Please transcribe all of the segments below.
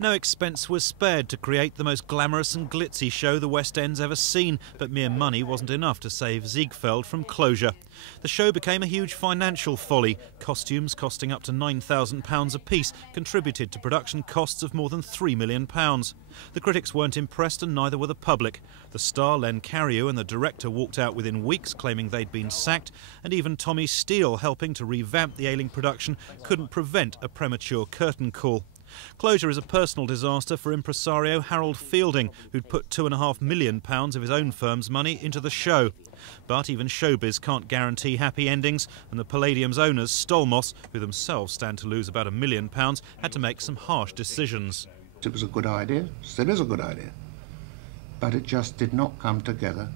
No expense was spared to create the most glamorous and glitzy show the West End's ever seen, but mere money wasn't enough to save Ziegfeld from closure. The show became a huge financial folly. Costumes costing up to £9,000 apiece contributed to production costs of more than £3 million. The critics weren't impressed and neither were the public. The star Len Cariou and the director walked out within weeks claiming they'd been sacked, and even Tommy Steele, helping to revamp the ailing production, couldn't prevent a premature curtain call. Closure is a personal disaster for impresario Harold Fielding, who'd put £2.5 million of his own firm's money into the show. But even showbiz can't guarantee happy endings, and the Palladium's owners, Stolmos, who themselves stand to lose about £1 million, had to make some harsh decisions. It was a good idea, still is a good idea, but it just did not come together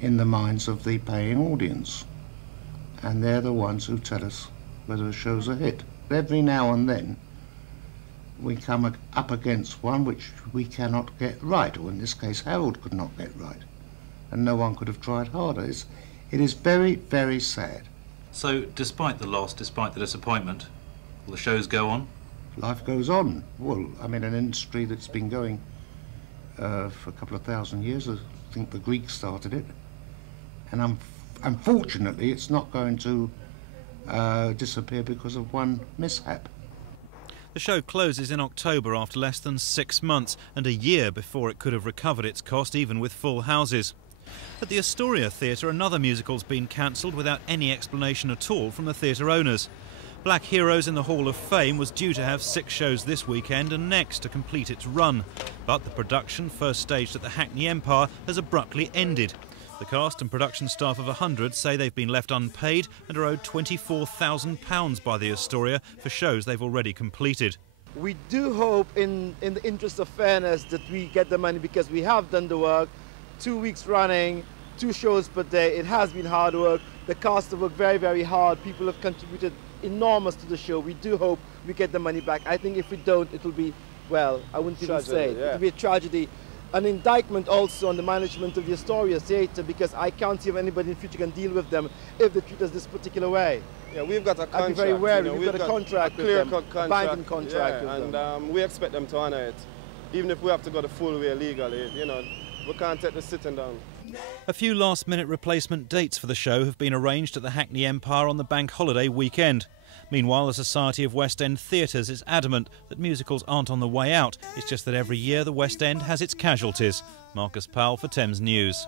in the minds of the paying audience. And they're the ones who tell us whether a show's a hit. Every now and then we come up against one which we cannot get right, or in this case Harold could not get right, and no one could have tried harder. It is very, very sad. So despite the loss, despite the disappointment, will the shows go on? Life goes on. Well, I mean, an industry that's been going for a couple of thousand years. I think the Greeks started it, and unfortunately it's not going to disappear because of one mishap. The show closes in October after less than 6 months and a year before it could have recovered its cost even with full houses. At the Astoria Theatre, another musical's been cancelled without any explanation at all from the theatre owners. Black Heroes in the Hall of Fame was due to have 6 shows this weekend and next to complete its run. But the production, first staged at the Hackney Empire, has abruptly ended. The cast and production staff of 100 say they've been left unpaid and are owed £24,000 by the Astoria for shows they've already completed. We do hope, in the interest of fairness, that we get the money, because we have done the work. 2 weeks running, 2 shows per day. It has been hard work. The cast have worked very, very hard. People have contributed enormous to the show. We do hope we get the money back. I think if we don't, it will be, well, I wouldn't even say it. It will be a tragedy. An indictment also on the management of the Astoria Theatre, because I can't see if anybody in the future can deal with them if they treat us this particular way. Yeah, we've got a contract. I'd be very wary. You know, we've got a contract with them, a binding contract with them. And we expect them to honour it. Even if we have to go the full way legally, you know, we can't take the sitting down. A few last-minute replacement dates for the show have been arranged at the Hackney Empire on the bank holiday weekend. Meanwhile, the Society of West End Theatres is adamant that musicals aren't on the way out. It's just that every year the West End has its casualties. Marcus Powell for Thames News.